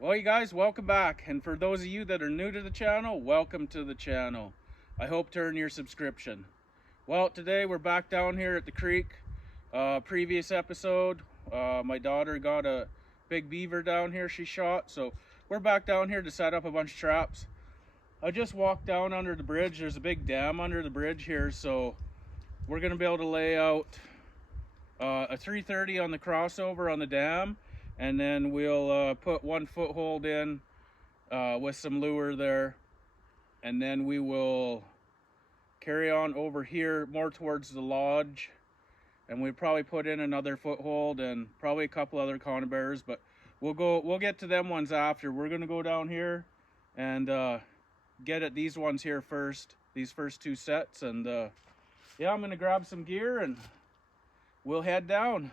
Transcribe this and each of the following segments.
Well, you guys, welcome back. And for those of you that are new to the channel, welcome to the channel. I hope to earn your subscription. Well, today we're back down here at the creek. Previous episode, my daughter got a big beaver down here she shot. So we're back down here to set up a bunch of traps. I just walked down under the bridge. There's a big dam under the bridge here. So we're going to be able to lay out a 330 on the crossover on the dam. And then we'll put one foothold in with some lure there. And then we will carry on over here more towards the lodge. And we'll probably put in another foothold and probably a couple other conibears. But we'll get to them ones after. We're going to go down here and get at these ones here first. These first two sets. And yeah, I'm going to grab some gear and we'll head down.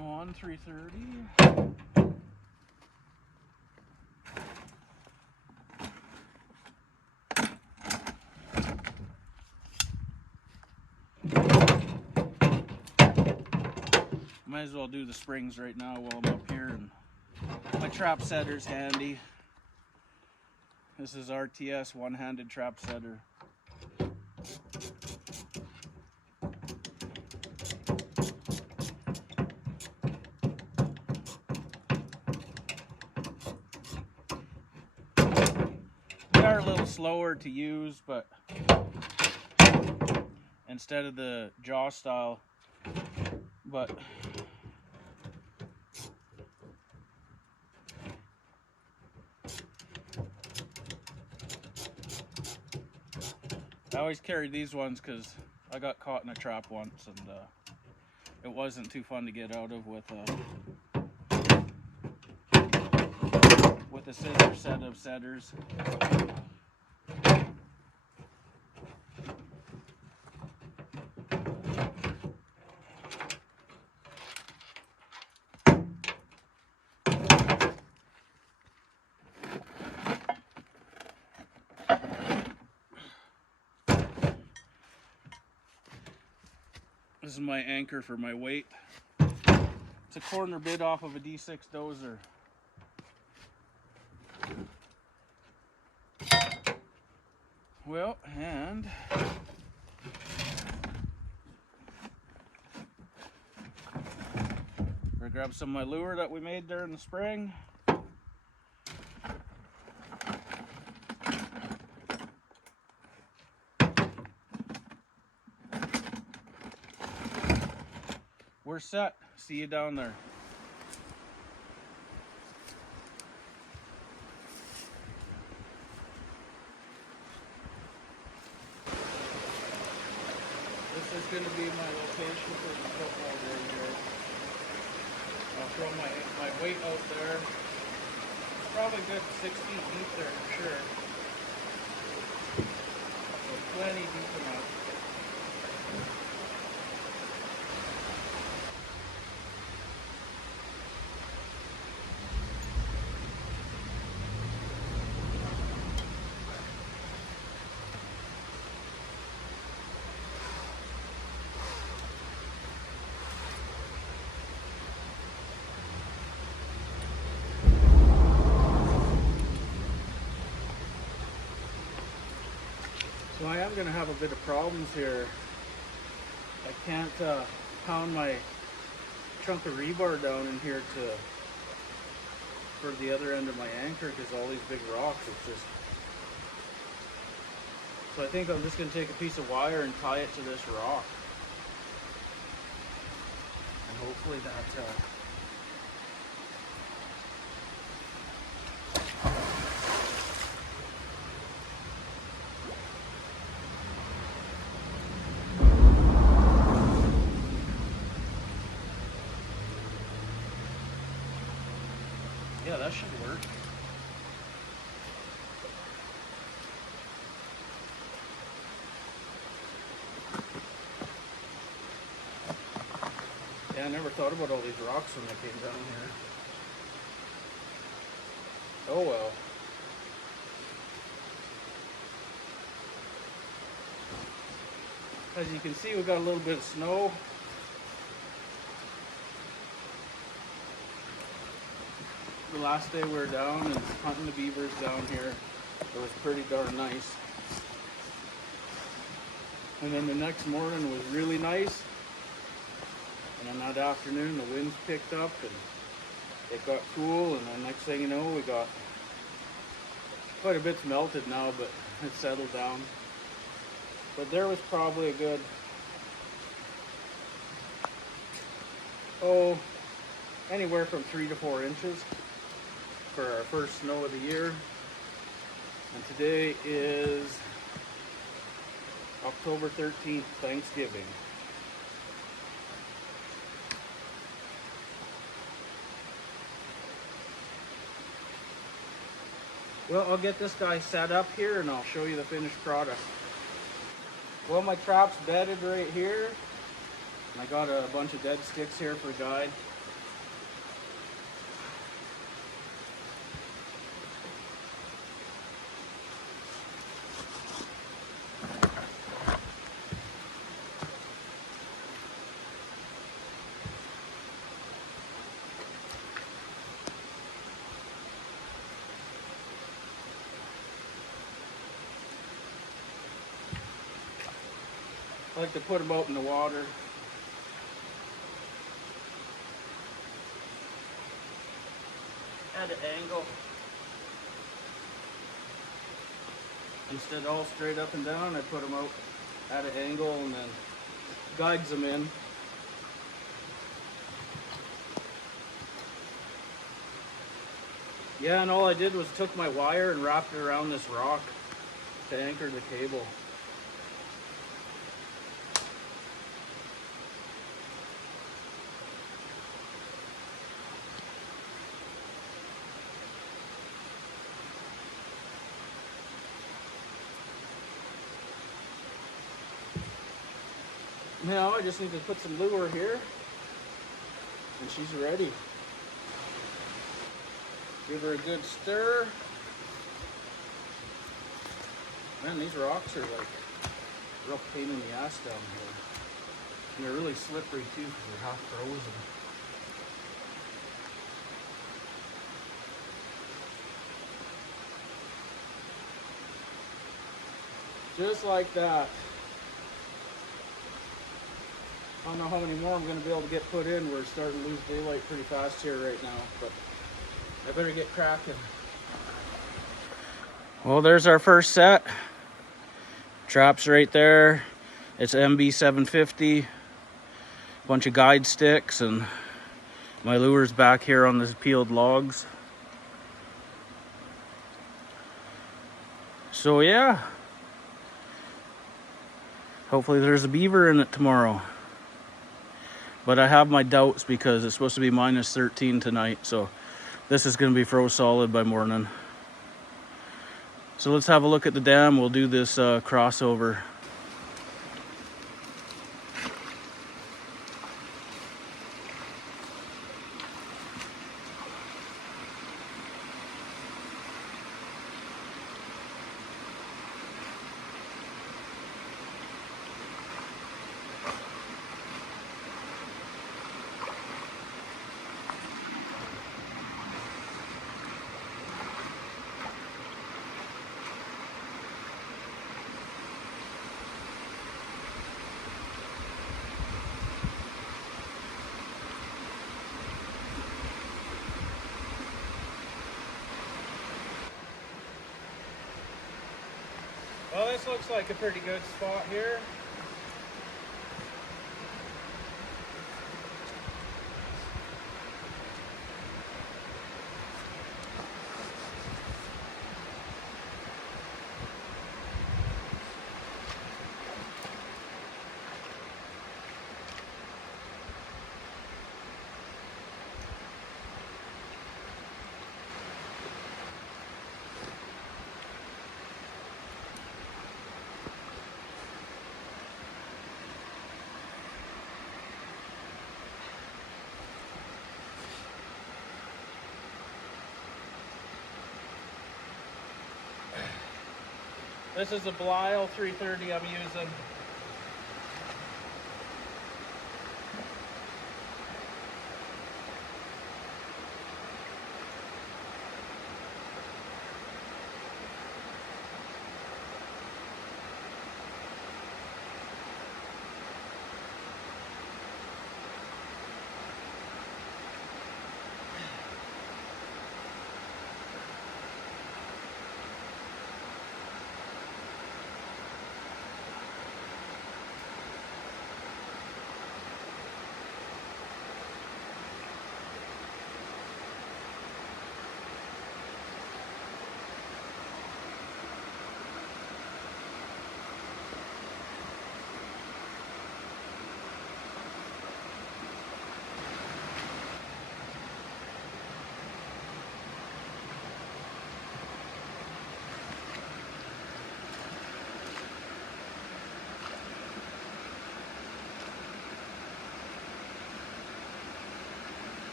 On 330. Might as well do the springs right now while I'm up here, and my trap setter's handy. This is RTS one-handed trap setter. They are a little slower to use, but instead of the jaw style, but I always carry these ones because I got caught in a trap once, and it wasn't too fun to get out of with a scissor set of setters. This is my anchor for my weight. It's a corner bit off of a D6 dozer. Well, and we're gonna grab some of my lure that we made there in the spring. We're set. See you down there. This is going to be my location for the football right here. I'll throw my weight out there. It's probably good 6 feet deep there for sure. So plenty deep enough. So I am going to have a bit of problems here. I can't pound my chunk of rebar down in here for the other end of my anchor because all these big rocks. It's just. So I think I'm just going to take a piece of wire and tie it to this rock, and hopefully that. Yeah, that should work. Yeah, I never thought about all these rocks when I came down here. Oh well. As you can see, we got a little bit of snow. The last day we were down and hunting the beavers down here, it was pretty darn nice. And then the next morning was really nice. And then that afternoon the winds picked up and it got cool, and then next thing you know, we got quite a bit's melted now, but it settled down. But there was probably a good, anywhere from 3 to 4 inches for our first snow of the year. And today is October 13th, Thanksgiving. Well, I'll get this guy set up here and I'll show you the finished product. Well, my trap's bedded right here. And I got a bunch of dead sticks here for guide. I like to put them out in the water. At an angle. Instead of all straight up and down, I put them out at an angle and then guides them in. Yeah, and all I did was took my wire and wrapped it around this rock to anchor the cable. Now I just need to put some lure here and she's ready. Give her a good stir. Man, these rocks are like a real pain in the ass down here. And they're really slippery too because they're half frozen. Just like that. I don't know how many more I'm going to be able to get put in. We're starting to lose daylight pretty fast here right now, but I better get cracking. Well, there's our first set. Traps right there. It's MB 750. Bunch of guide sticks, and my lure's back here on the peeled logs. So yeah. Hopefully there's a beaver in it tomorrow. But I have my doubts because it's supposed to be minus 13 tonight, so this is going to be froze solid by morning. So let's have a look at the dam. We'll do this crossover. Well, this looks like a pretty good spot here. This is a Belial 330 I'm using.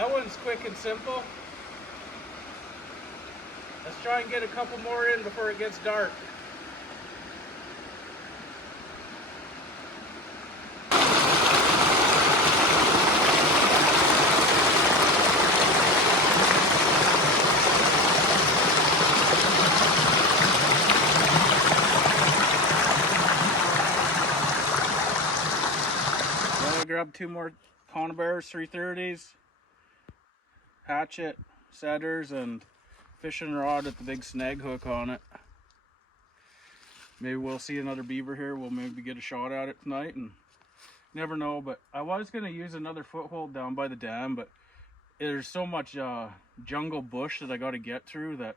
That one's quick and simple. Let's try and get a couple more in before it gets dark. Well, I grabbed 2 more conibears, 330s, hatchet, setters, and fishing rod with the big snag hook on it. Maybe we'll see another beaver here. We'll maybe get a shot at it tonight, and never know. But I was going to use another foothold down by the dam, but there's so much jungle bush that I got to get through that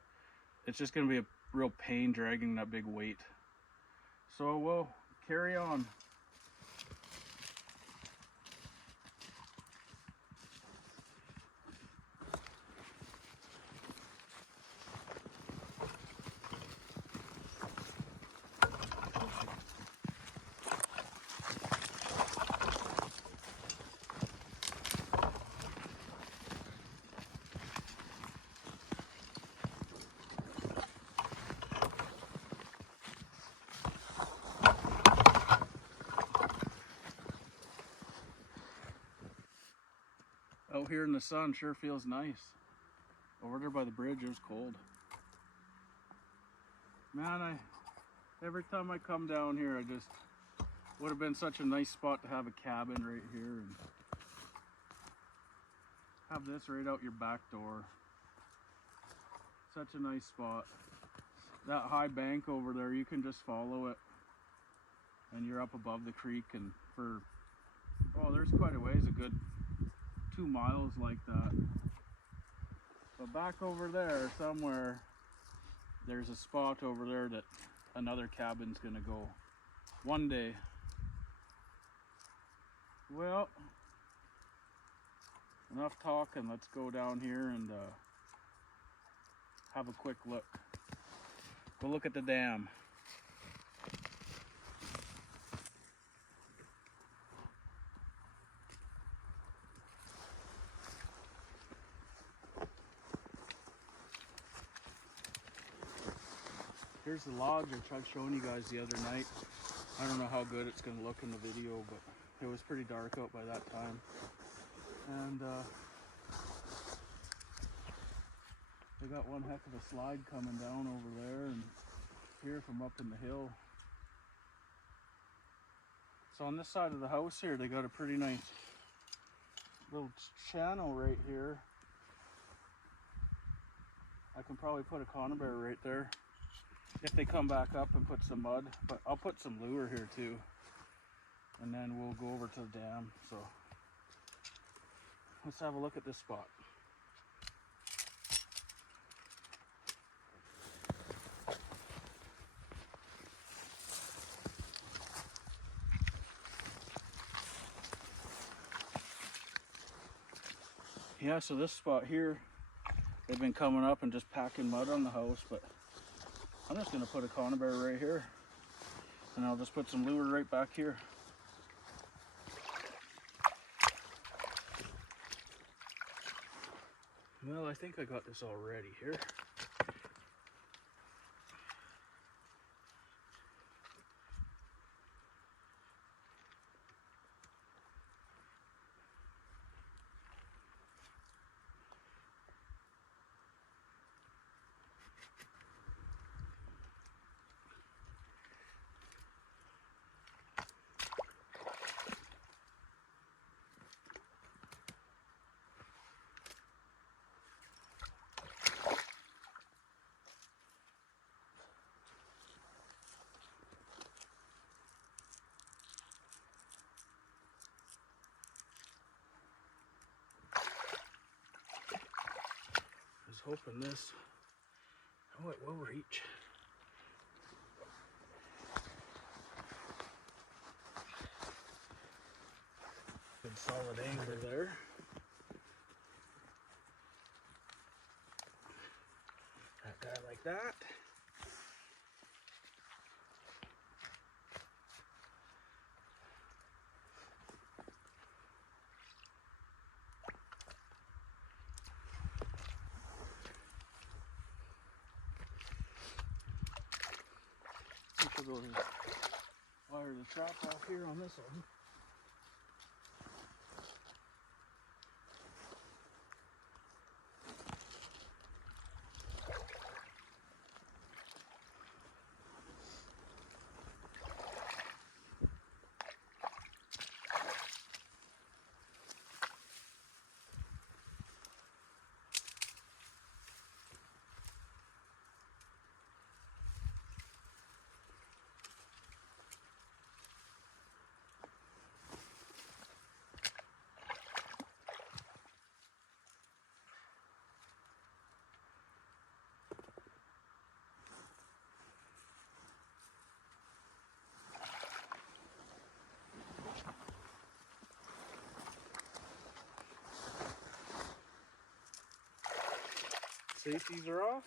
it's just going to be a real pain dragging that big weight. So we'll carry on. Out here in the sun sure feels nice. Over there by the bridge it was cold. Man, every time I come down here, I just would have been such a nice spot to have a cabin right here and have this right out your back door. Such a nice spot. That high bank over there, you can just follow it and you're up above the creek, and for, oh, there's quite a ways, a good 2 miles like that. But back over there somewhere, there's a spot over there that another cabin's gonna go one day. Well, enough talking. Let's go down here and have a quick look. Go look at the dam. Here's the lodge I tried showing you guys the other night. I don't know how good it's going to look in the video, but it was pretty dark out by that time. And they got one heck of a slide coming down over there and here from up in the hill. So on this side of the house here, they got a pretty nice little channel right here. I can probably put a conibear right there if they come back up and put some mud, but I'll put some lure here too, and then we'll go over to the dam. So let's have a look at this spot. Yeah, so this spot here, they've been coming up and just packing mud on the house, but I'm just gonna put a conibear right here, and I'll just put some lure right back here. Well, I think I got this all ready here. Hoping this, oh, it will reach. Good solid angle there. That guy like that. go ahead and fire the trap off here on this one. Safeties are off.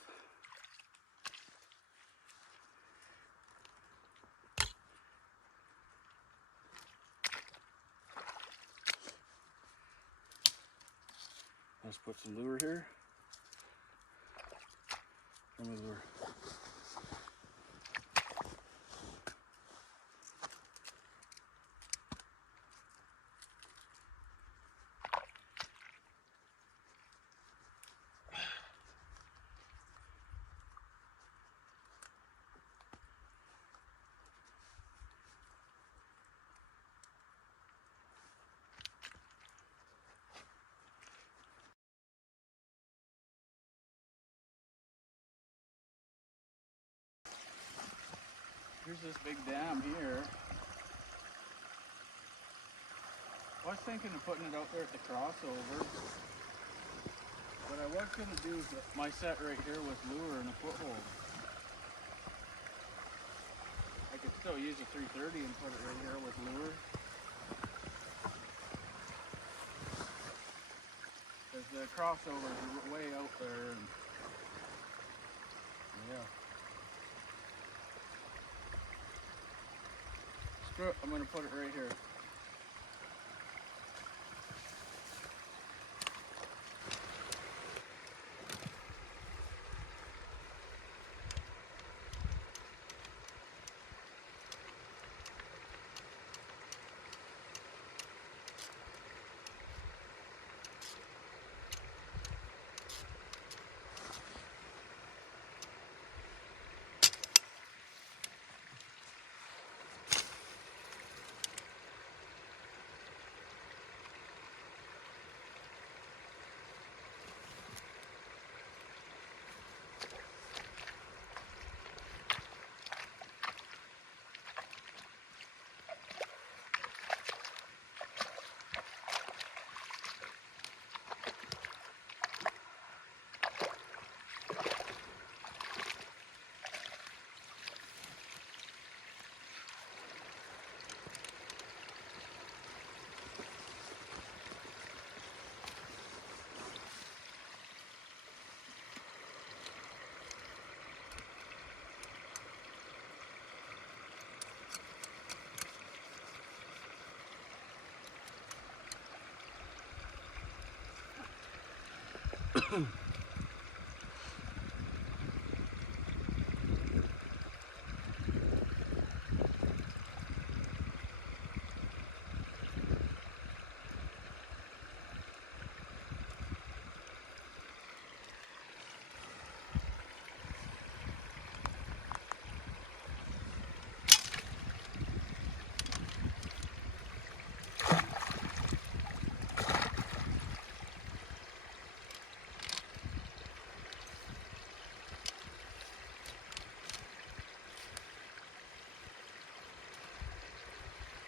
Let's put some lure here. Show me the lure. Here's this big dam here. I was thinking of putting it out there at the crossover. What I was going to do is my set right here with lure and a foothold. I could still use a 330 and put it right here with lure. Because the crossover is way out there. And yeah. Screw it, I'm going to put it right here.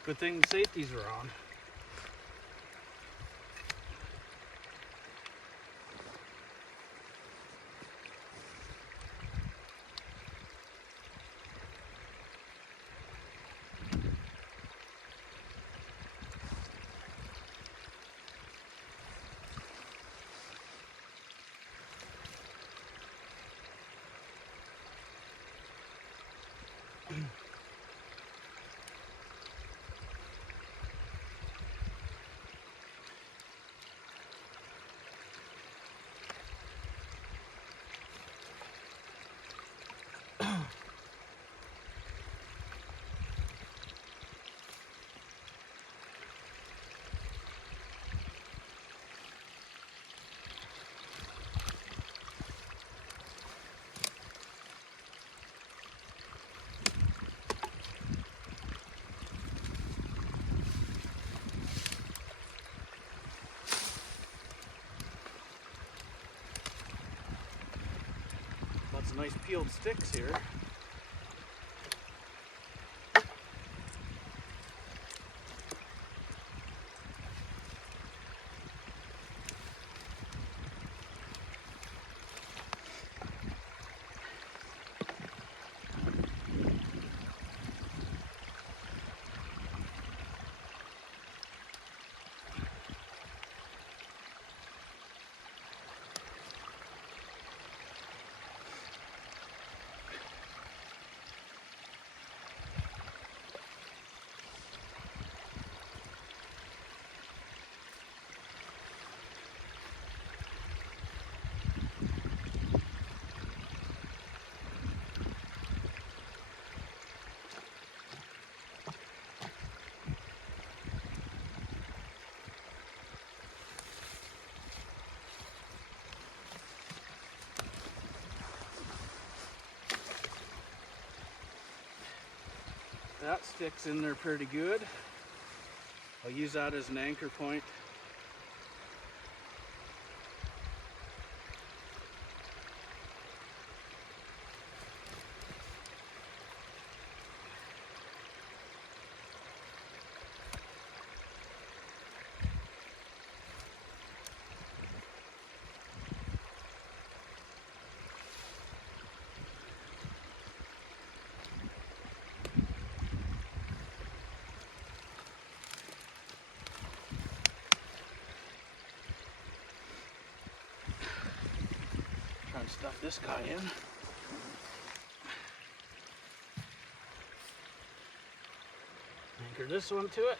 Good thing the safeties are on. some nice peeled sticks here. That sticks in there pretty good. I'll use that as an anchor point. Try and stuff this guy in. Anchor this one to it.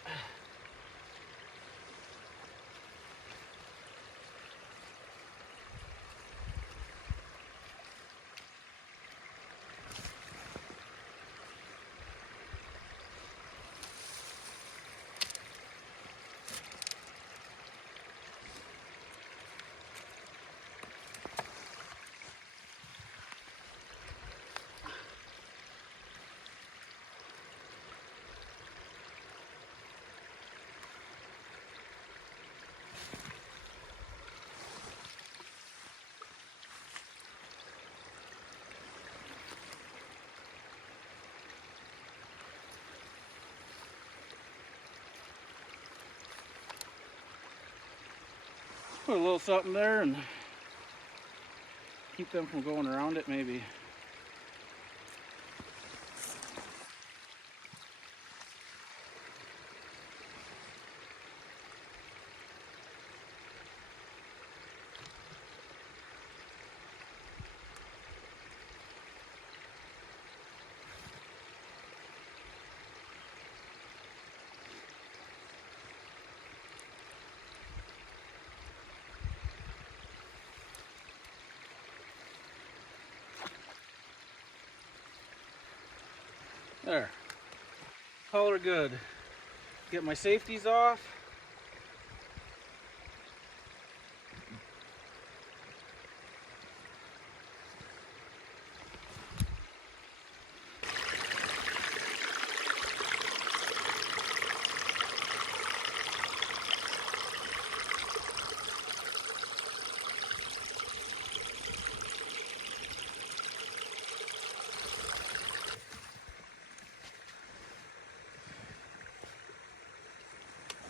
Put a little something there and keep them from going around it maybe. There. Call her good. Get my safeties off.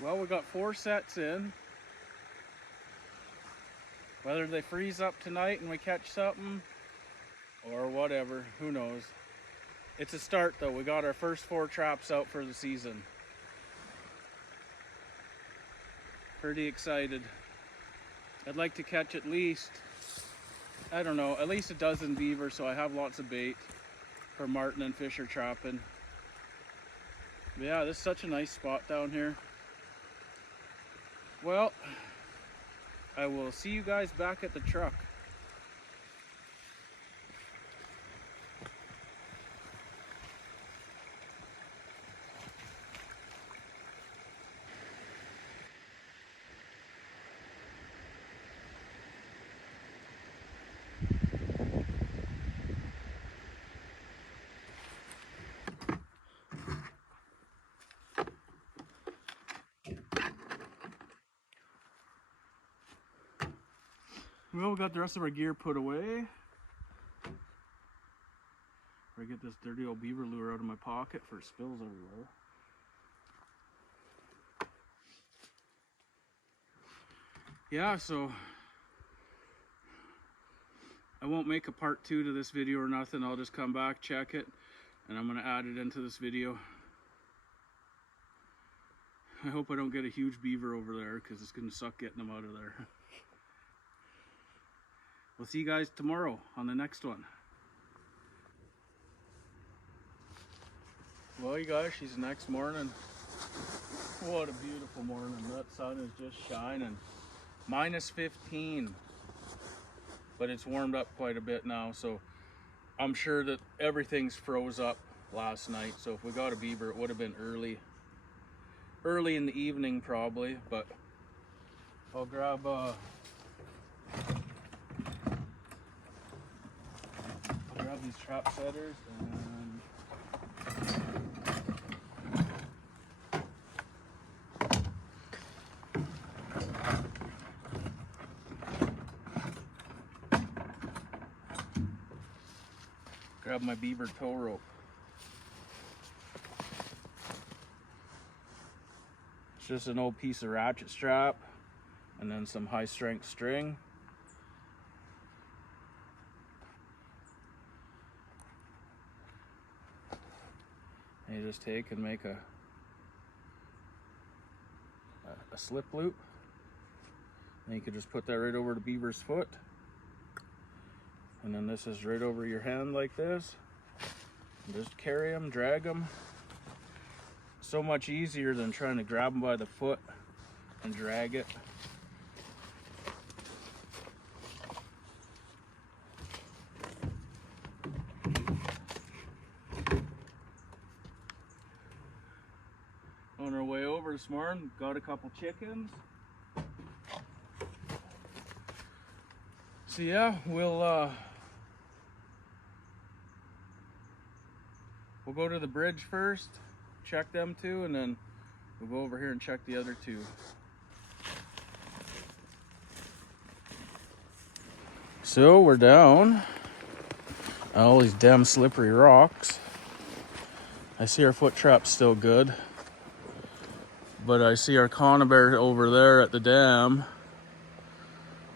Well, we got 4 sets in. Whether they freeze up tonight and we catch something or whatever, who knows. It's a start though. We got our first 4 traps out for the season. Pretty excited. I'd like to catch at least, I don't know, at least a dozen beaver, so I have lots of bait for marten and fisher trapping. But yeah, this is such a nice spot down here. Well, I will see you guys back at the truck. Well, we got the rest of our gear put away. get this dirty old beaver lure out of my pocket for spills everywhere. Yeah, so I won't make a part 2 to this video or nothing. I'll just come back, check it, and I'm going to add it into this video. I hope I don't get a huge beaver over there, because it's going to suck getting them out of there. We'll see you guys tomorrow on the next one. Well, you guys, she's the next morning. What a beautiful morning. That sun is just shining. Minus 15. But it's warmed up quite a bit now, so I'm sure that everything's froze up last night. So if we got a beaver, it would have been early in the evening probably. But I'll grab these trap setters and grab my beaver tow rope. It's just an old piece of ratchet strap and then some high strength string. And you just take and make a slip loop. And you can just put that right over the beaver's foot. And then this is right over your hand like this. And just carry them, drag them. So much easier than trying to grab them by the foot and drag it. On our way over this morning, got a couple chickens. So yeah, we'll go to the bridge first, check them two, and then we'll go over here and check the other two. So we're down all these damn slippery rocks. I see our foot trap's still good, but I see our conibear over there at the dam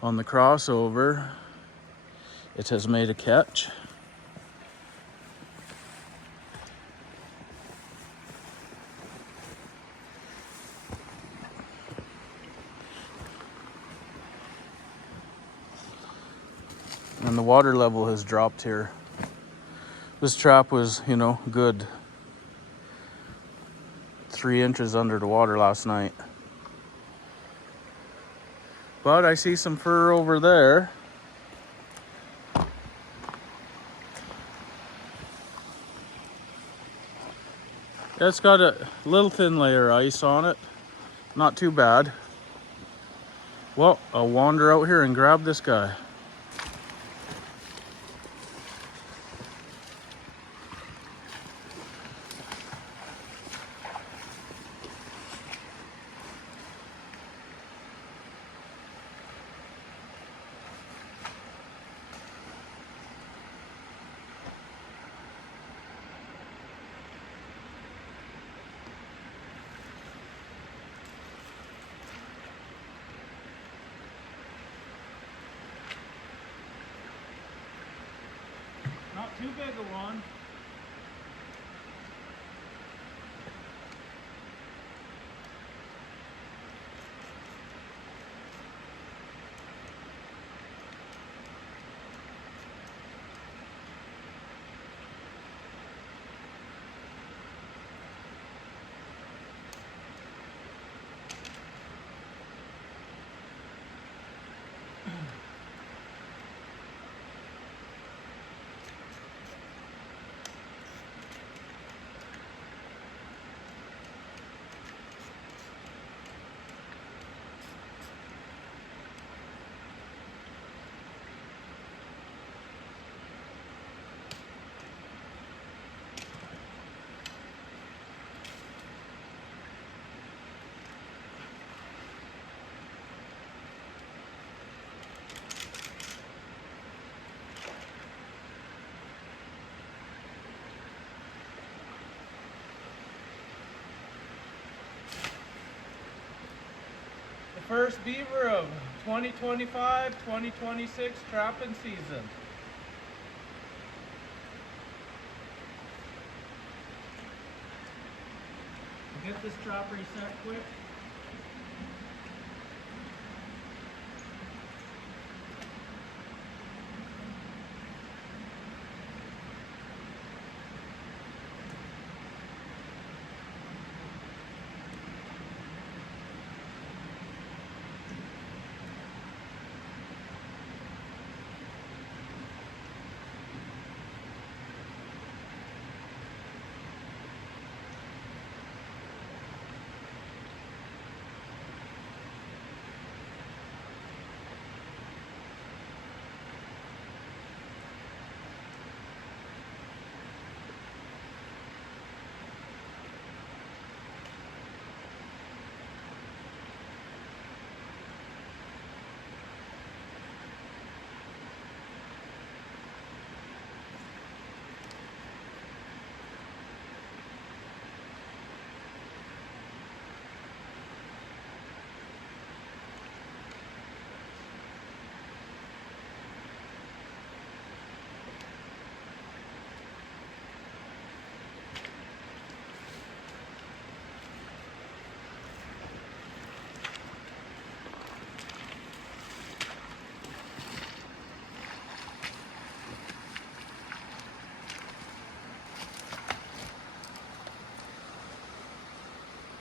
on the crossover. It has made a catch. And the water level has dropped here. This trap was, you know, good 3 inches under the water last night. But I see some fur over there. It's got a little thin layer of ice on it. Not too bad. Well, I'll wander out here and grab this guy. Not too big a one. first beaver of 2025-2026 trapping season. Get this trap reset quick.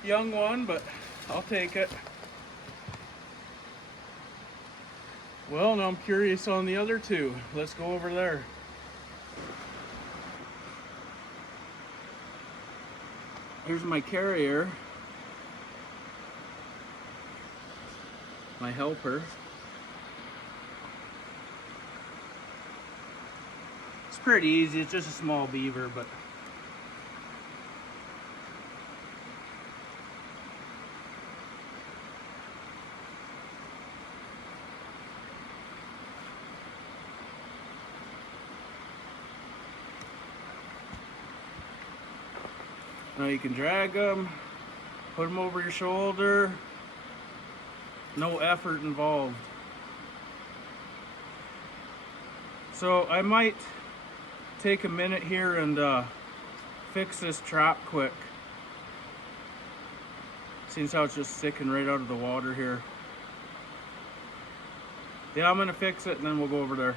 Young one, but I'll take it. Well, now I'm curious on the other two. Let's go over there. Here's my carrier, my helper. It's pretty easy, it's just a small beaver, but now you can drag them, put them over your shoulder, no effort involved. So I might take a minute here and fix this trap quick. Seems how it's just sticking right out of the water here. Yeah, I'm gonna fix it and then we'll go over there.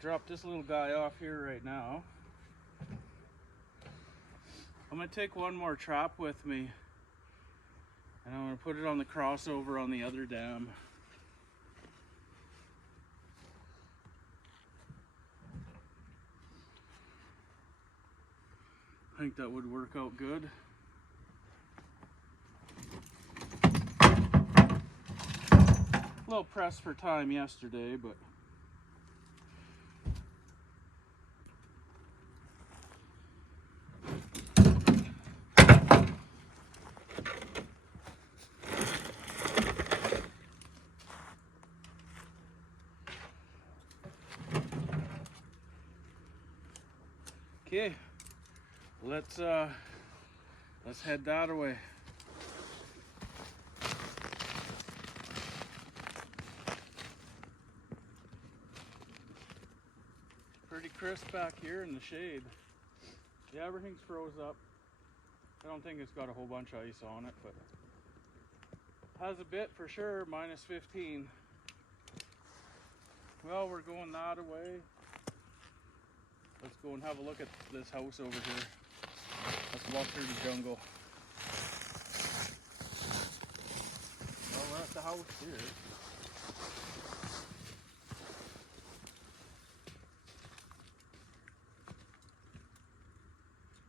Drop this little guy off here right now. I'm gonna take one more trap with me and I'm gonna put it on the crossover on the other dam. I think that would work out good. A little pressed for time yesterday, but okay, let's head that way. Pretty crisp back here in the shade. Yeah, everything's froze up. I don't think it's got a whole bunch of ice on it, but has a bit for sure, minus 15. Well, we're going that away. Let's go and have a look at this house over here. Let's walk through the jungle. Well, we're at the house here.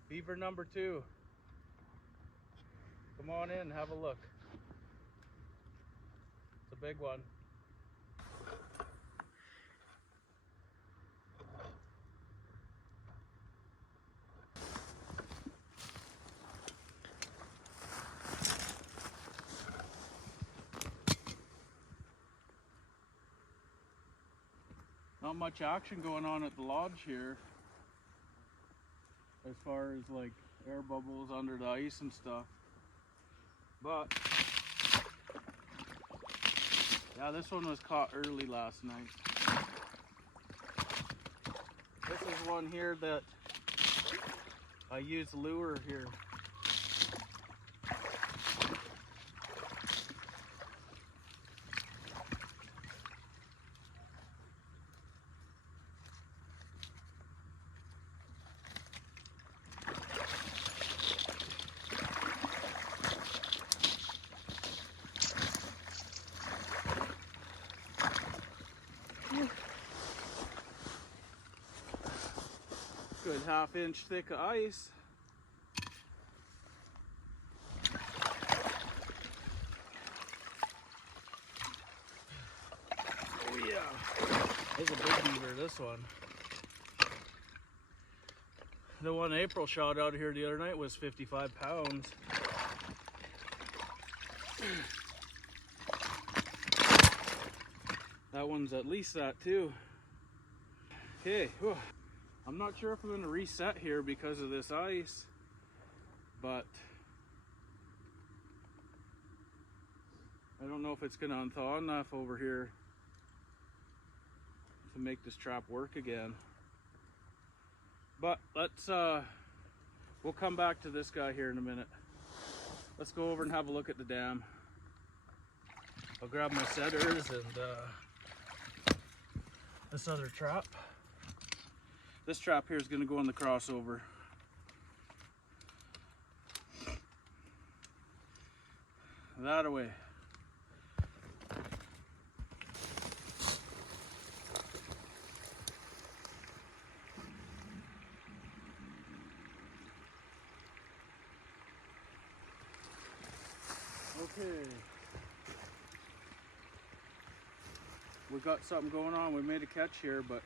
Beaver number 2. Come on in, have a look. It's a big one. Not much action going on at the lodge here as far as like air bubbles under the ice and stuff. But yeah, this one was caught early last night. This is one here that I use lure here. Good half-inch thick of ice. Oh yeah, this is a big beaver, this one. The one April shot out here the other night was 55 pounds. That one's at least that too. Okay, whew. I'm not sure if I'm going to reset here because of this ice, but I don't know if it's going to unthaw enough over here to make this trap work again. But let's we'll come back to this guy here in a minute. Let's go over and have a look at the dam. I'll grab my setters and this other trap. This trap here is going to go on the crossover. That away. Okay. We got something going on. We made a catch here, but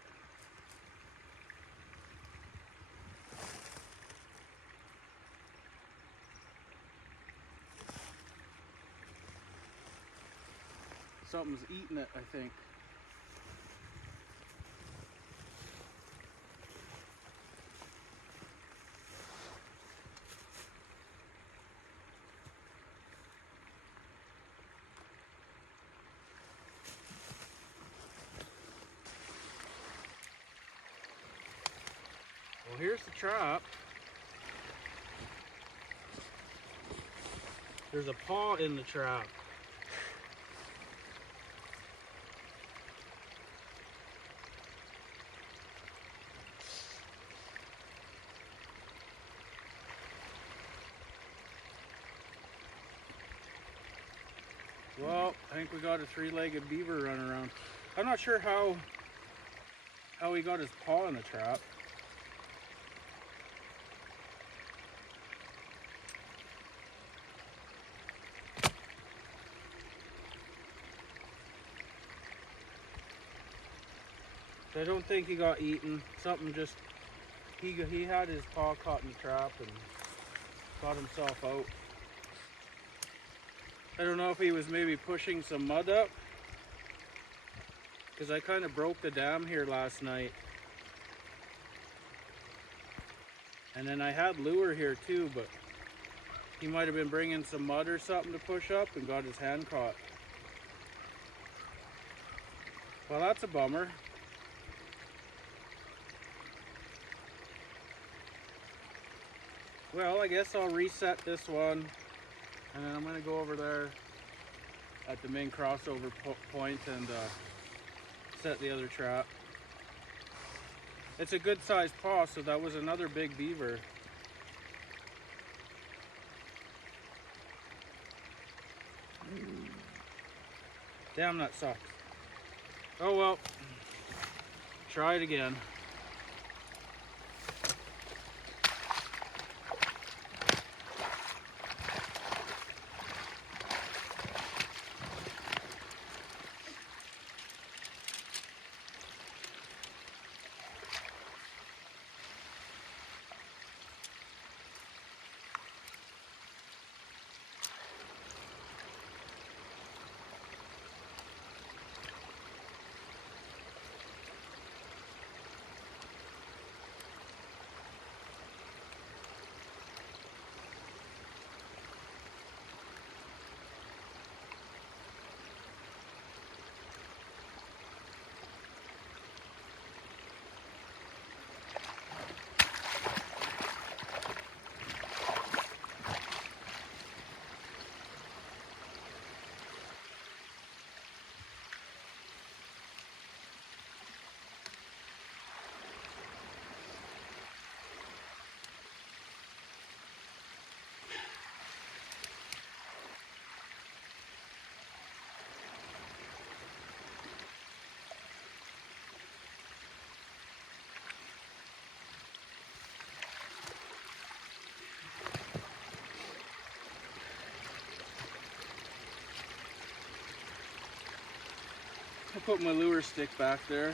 something's eating it, I think. Well, here's the trap. There's a paw in the trap. Well, I think we got a three-legged beaver running around. I'm not sure how he got his paw in the trap. I don't think he got eaten. Something just, he had his paw caught in the trap and got himself out. I don't know if he was maybe pushing some mud up, because I kind of broke the dam here last night. And then I had lure here too, but he might have been bringing some mud or something to push up and got his hand caught. Well, that's a bummer. Well, I guess I'll reset this one, and then I'm going to go over there at the main crossover point and set the other trap. It's a good sized paw, so that was another big beaver. Damn, that sucks. Oh well, try it again. put my lure stick back there.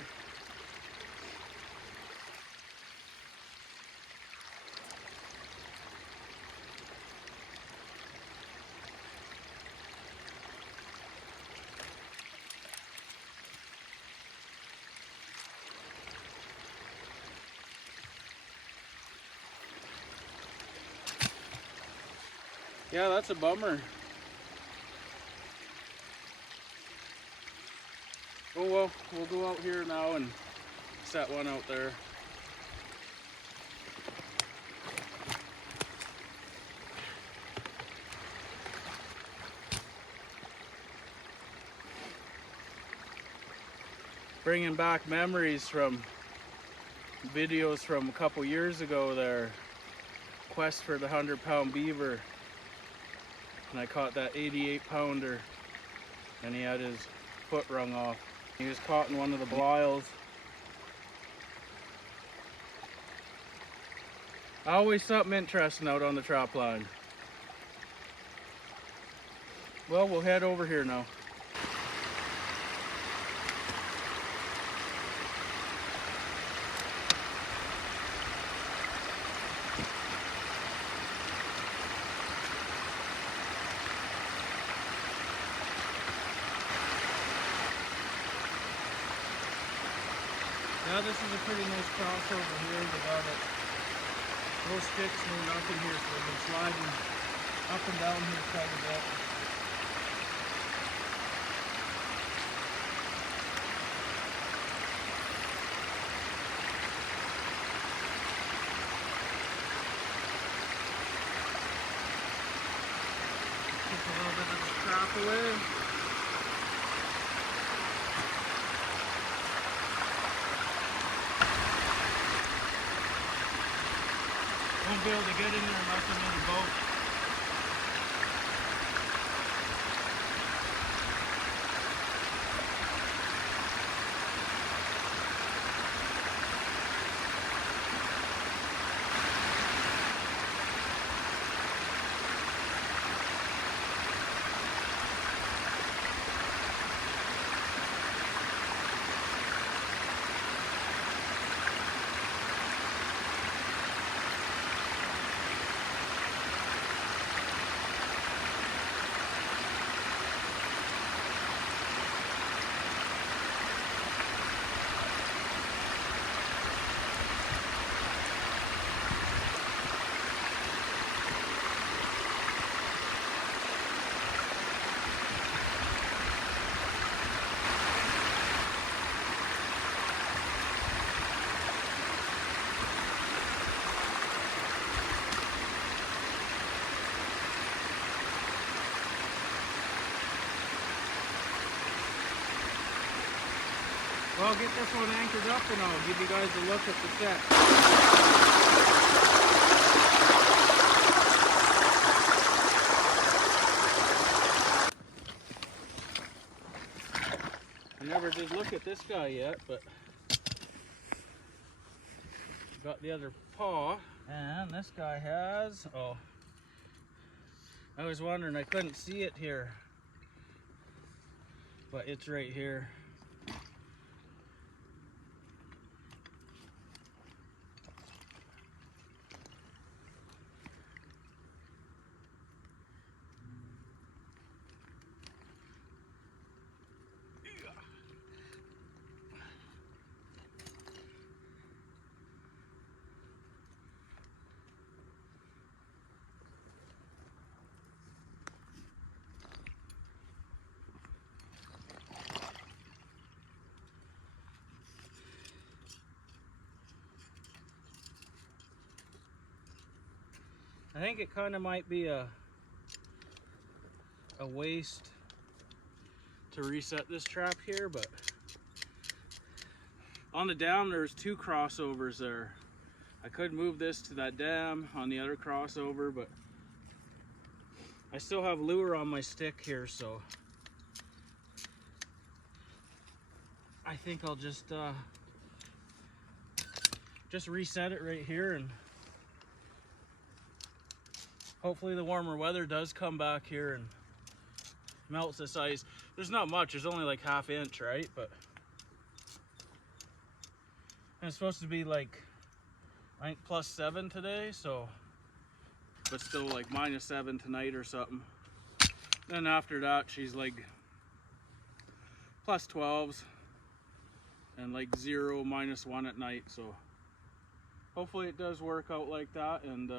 Yeah, that's a bummer. Oh well, we'll go out here now and set one out there. Bringing back memories from videos from a couple years ago there. Quest for the 100-pound beaver. And I caught that 88-pounder and he had his foot wrung off. He was caught in one of the bliles. Always something interesting out on the trapline. Well, we'll head over here now. Now this is a pretty nice crossover here. We got it. No sticks, no nothing here, so we've been sliding up and down here quite a bit. Take a little bit of the crap away. Won't be able to get in there unless I'm in the boat. Well, I'll get this one anchored up and I'll give you guys a look at the set. I never did look at this guy yet, but got the other paw. And this guy has, oh, I was wondering, I couldn't see it here, but it's right here. I think it kind of might be a waste to reset this trap here, but on the dam there's two crossovers there. I could move this to that dam on the other crossover, but I still have lure on my stick here, so I think I'll just reset it right here, and hopefully the warmer weather does come back here and melts this ice. There's not much, there's only like ½ inch, right? But and it's supposed to be like, I think +7 today, so, but still like -7 tonight or something. Then after that, she's like +12s and like 0, -1 at night. So hopefully it does work out like that, and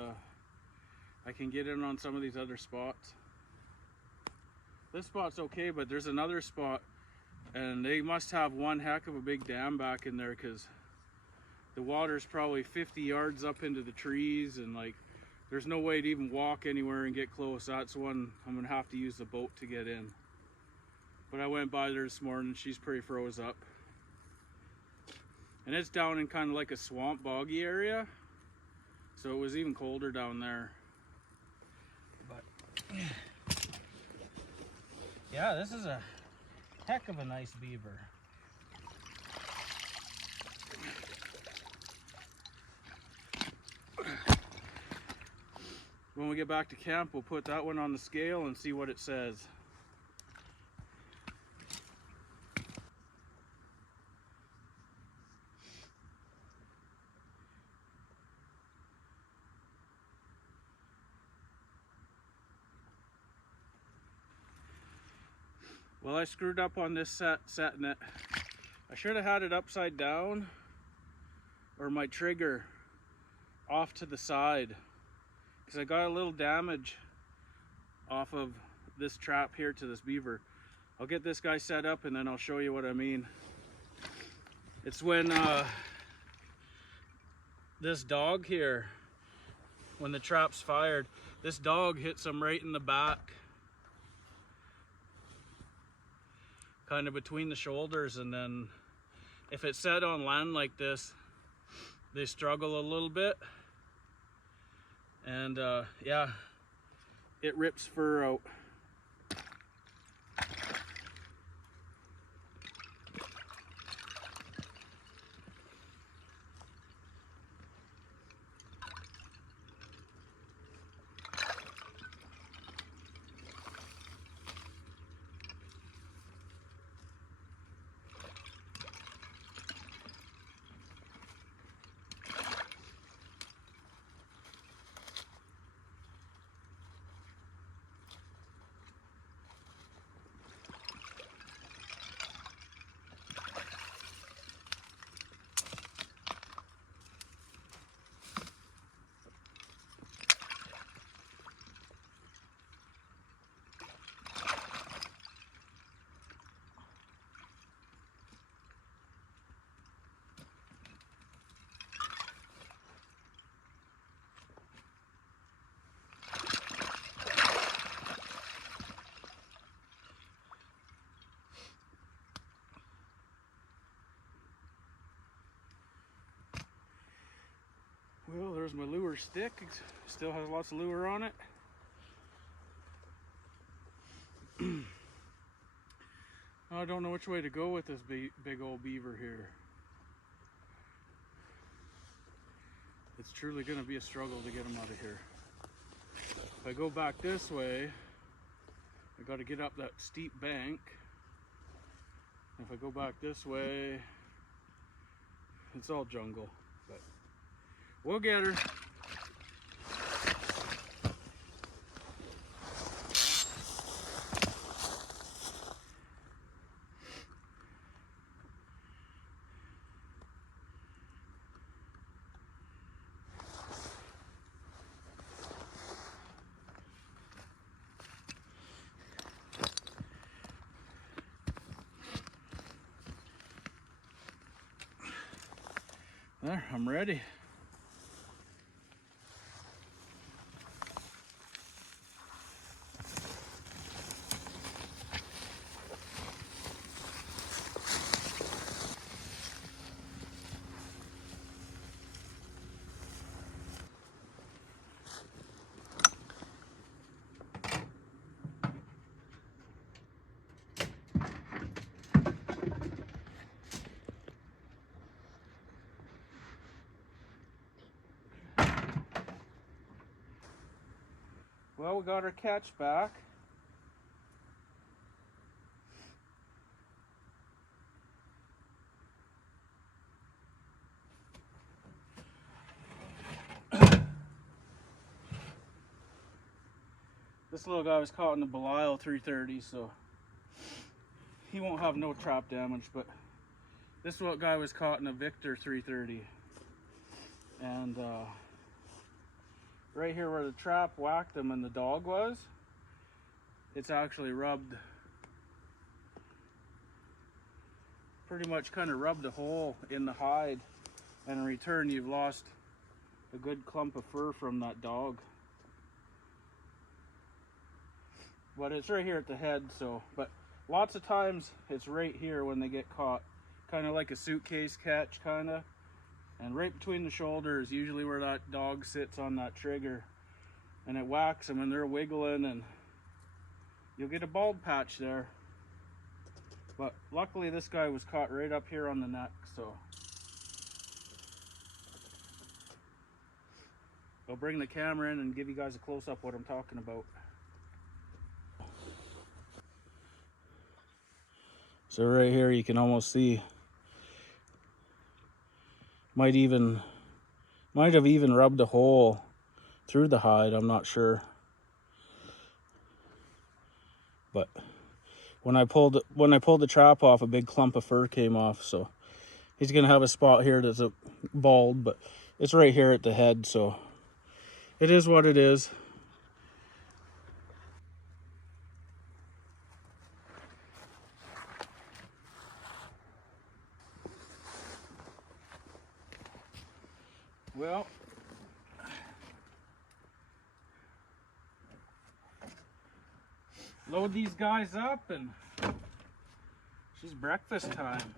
I can get in on some of these other spots. This spot's okay, but there's another spot, and they must have one heck of a big dam back in there, because the water's probably 50 yards up into the trees, and like there's no way to even walk anywhere and get close. That's one I'm gonna have to use the boat to get in. But I went by there this morning, she's pretty froze up. And it's down in kind of like a swamp, boggy area, so it was even colder down there. But yeah, this is a heck of a nice beaver. When we get back to camp, we'll put that one on the scale and see what it says. Well, I screwed up on this setting it. I should have had it upside down, or my trigger off to the side, because I got a little damage off of this trap here to this beaver. I'll get this guy set up and then I'll show you what I mean. It's when this dog here, when the trap's fired, this dog hits him right in the back, kind of between the shoulders, and then if it's set on land like this, they struggle a little bit, and yeah, it rips fur out. Well, there's my lure stick. It still has lots of lure on it. I don't know which way to go with this big old beaver here. It's truly going to be a struggle to get him out of here. If I go back this way, I got to get up that steep bank. If I go back this way, it's all jungle. But we'll get her. There, I'm ready. Well, we got our catch back. This little guy was caught in the Belial 330, so he won't have no trap damage, but this little guy was caught in a Victor 330. And right here where the trap whacked him and the dog was, it's actually rubbed, pretty much kind of rubbed a hole in the hide, and in return you've lost a good clump of fur from that dog. But it's right here at the head, so, but lots of times it's right here when they get caught, kind of like a suitcase catch, kind of, and right between the shoulders, usually where that dog sits on that trigger, and it whacks them and they're wiggling, and you'll get a bald patch there. But luckily this guy was caught right up here on the neck, so I'll bring the camera in and give you guys a close-up what I'm talking about. So right here you can almost see, might have even rubbed a hole through the hide, I'm not sure. But when I pulled the trap off, a big clump of fur came off, so he's gonna have a spot here that's a bald, but it's right here at the head, so it is what it is. Well, load these guys up and it's breakfast time.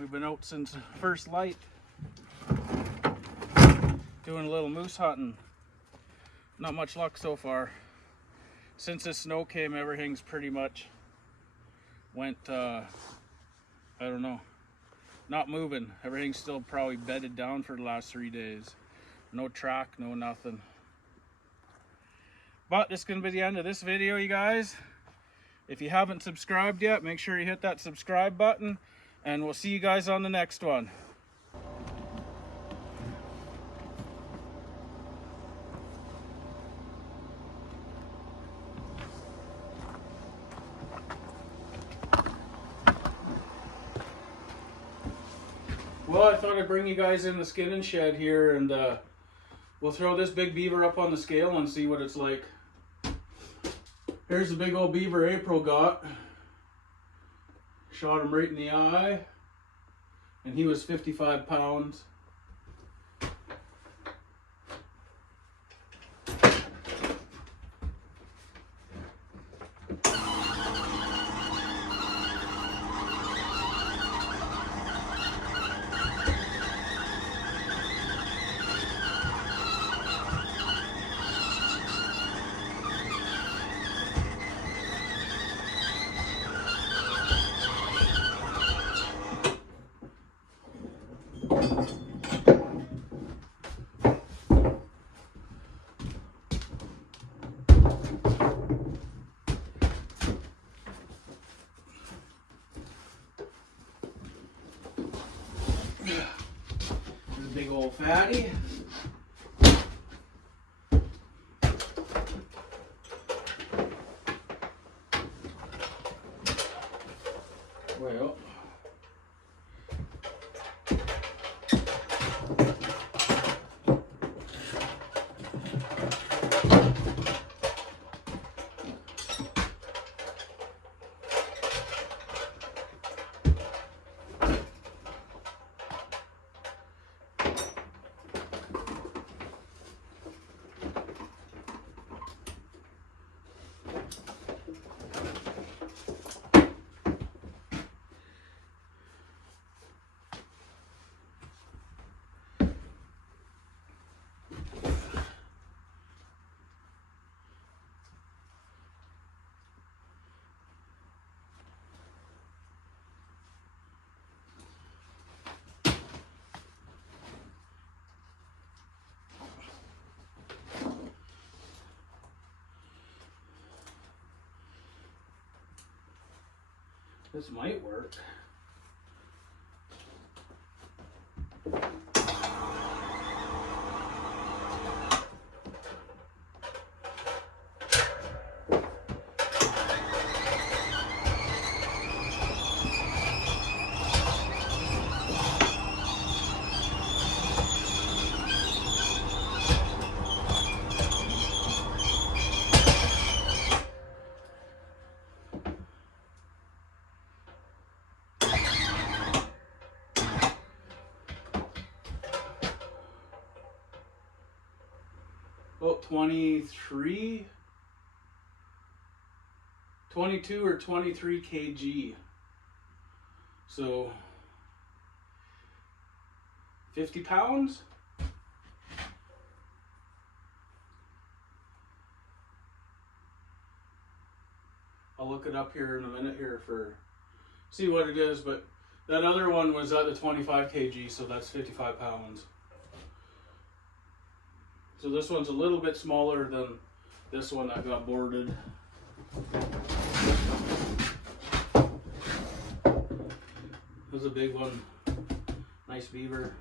We've been out since first light, doing a little moose hunting. Not much luck so far. Since the snow came, everything's pretty much went, I don't know, not moving. Everything's still probably bedded down for the last 3 days. No track, no nothing. But this is going to be the end of this video, you guys. If you haven't subscribed yet, make sure you hit that subscribe button, and we'll see you guys on the next one. Well, I thought I'd bring you guys in the skinning shed here, and we'll throw this big beaver up on the scale and see what it's like. Here's the big old beaver April got. Shot him right in the eye, and he was 55 pounds. Big old fatty. Well, this might work. about 22 or 23 kg. So 50 pounds. I'll look it up here in a minute here for see what it is, but that other one was at the 25 kg, so that's 55 pounds. So this one's a little bit smaller than this one that got boarded. This is a big one. Nice beaver.